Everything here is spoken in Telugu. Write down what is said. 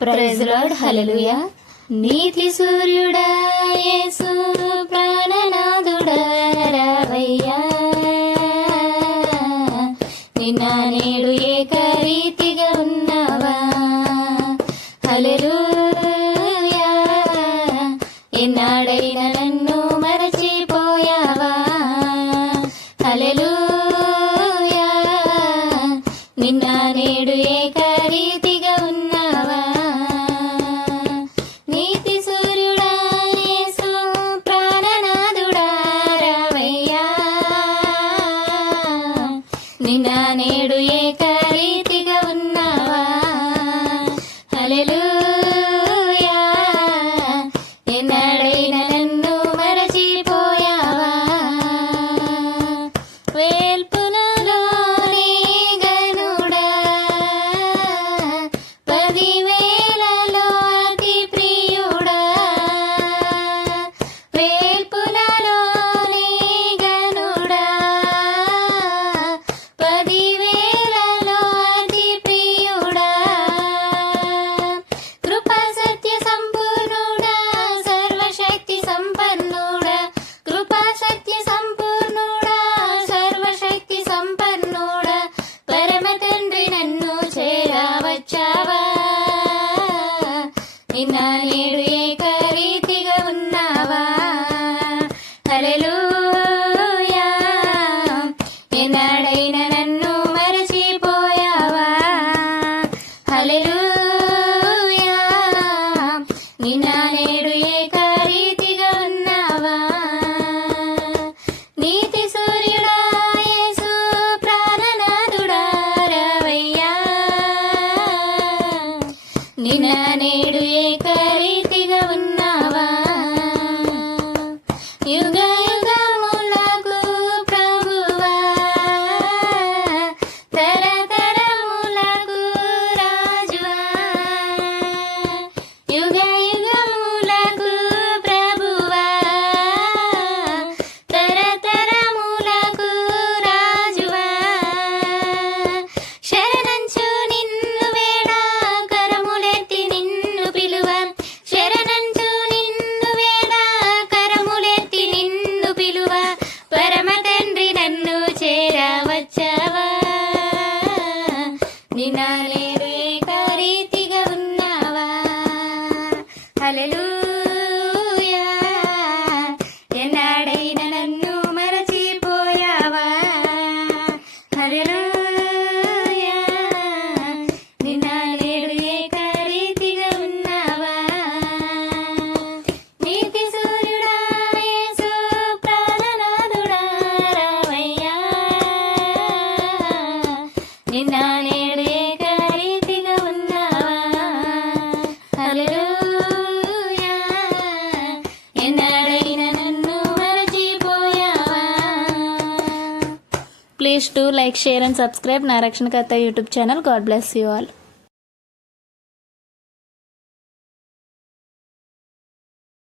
ప్రైజ్ లార్డ్, హల్లెలూయా. నీతి సూర్యుడా యేసు ప్రాణనాథుడా రావయ్యా, నిన్న నేడు ఏకరీతిగా ఉన్నావా. హల్లెలూయా. ఎన్నాడైనా నన్ను మరచిపోయావా. హల్లెలూయా. నిన్న నేడు ఏకరీతిగా ఉన్నావా. నీతి సూర్యుడా యేసు ప్రాణనాథుడా రావయ్యా, నిన్న నేడు ఏకరీతిగా ఉన్నావా. హల్లెలూయా. ఎన్నడైనా నన్ను మరచిపోయావా. వేల్పునలోని గనుడా, 10,000లో అతి ప్రియుడా. వేల్పునలోని గనుడా, 10,000లో అతి ప్రియుడా. కృపా సత్య సంపూర్ణుడా, సర్వశక్తి సంపన్నుడా. కృపా సత్య సంపూర్ణుడా, సర్వశక్తి సంపన్నుడా. పరమ తండ్రి నన్ను చేరవచ్చావా. నిన్న నేడు ఏకరీతిగా ఉన్నావా. హల్లెలూయా. ఎన్నడైనా నన్ను మరచిపోయావా. హల్లెలూయా. నిన్న నేడు ఏకరీతిగా ఉన్నావా. నీతి సూర్యుడా యేసు ప్రాణనాథుడా రావయ్యా, నిన్న నేడు ఏకరీతిగా ఉన్నావా. యుగ యుగములకు ప్రభువా, తరతరములకు రాజువా. యుగ యుగములకు ప్రభువా, తరతరములకు రాజువా. శరణంచు నిన్ను వేడ, కరములెత్తి నిన్ను పిలువ. శరణంచు నిన్ను వేడ, కరములెత్తి నిన్ను పిలువ. పరమ తండ్రి నన్ను చేరవచ్చావా. నిన్న నేడు ఏకరీతిగా ఉన్నావా. హల్లెలూయా. ఎన్నాడైనా నన్ను మరచిపోయావా. హల్లెలూయా. నిన్న నేడు ఏకరీతిగా ఉన్నావా. నీతి సూర్యుడా యేసు ప్రాణనాథుడా రావయ్యా, నిన్న నేడు ఏకరీతిగా ఉన్నావా. హల్లెలూయా. ఎన్నడైనా నన్ను మరచిపోయావా. Please to like, share and subscribe నా రక్షణకర్త YouTube channel. God bless you all.